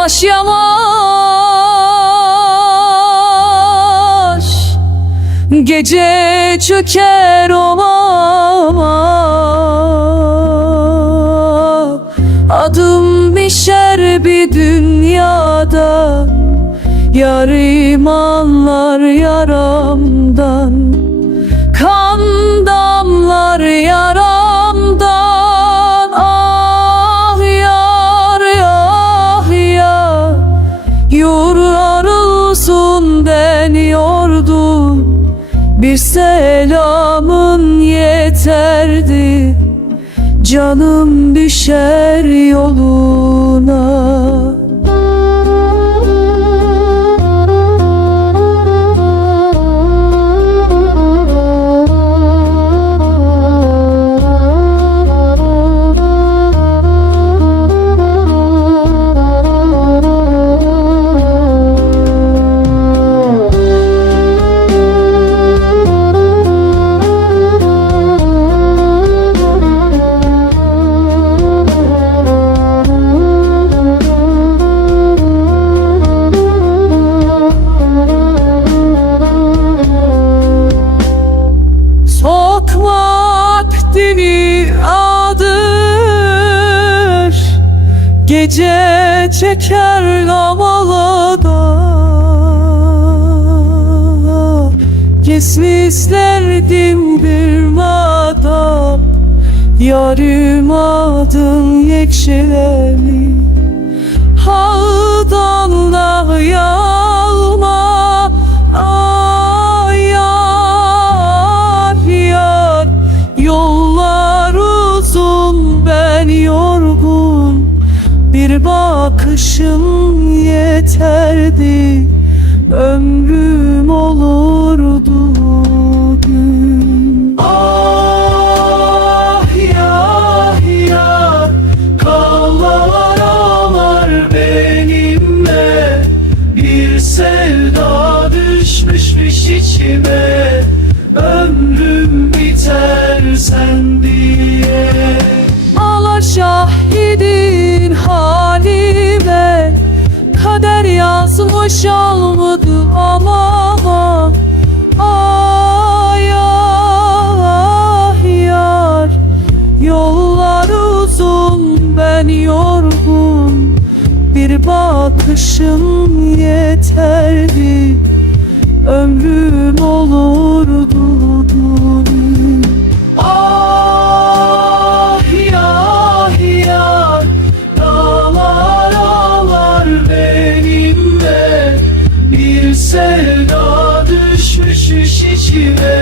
yavaş yavaş. Gece çöker olama Adım bişer bir dünyada Yarım anlar yaramdan. Kan damlar yaramdan Yorarılsın ben yordum Bir selamın yeterdi. Canım düşer yoluna Sokmak dini adır Gece çeker lamalada Kesmislerdim bir madem Yarım adın yekşeleri bakışın yeterdi Ömrüm olurdu yazmış almadı ama Ay ah yar. Yollar uzun ben yorgun. Bir bakışın yeterdi. Ömrüm olurdu you.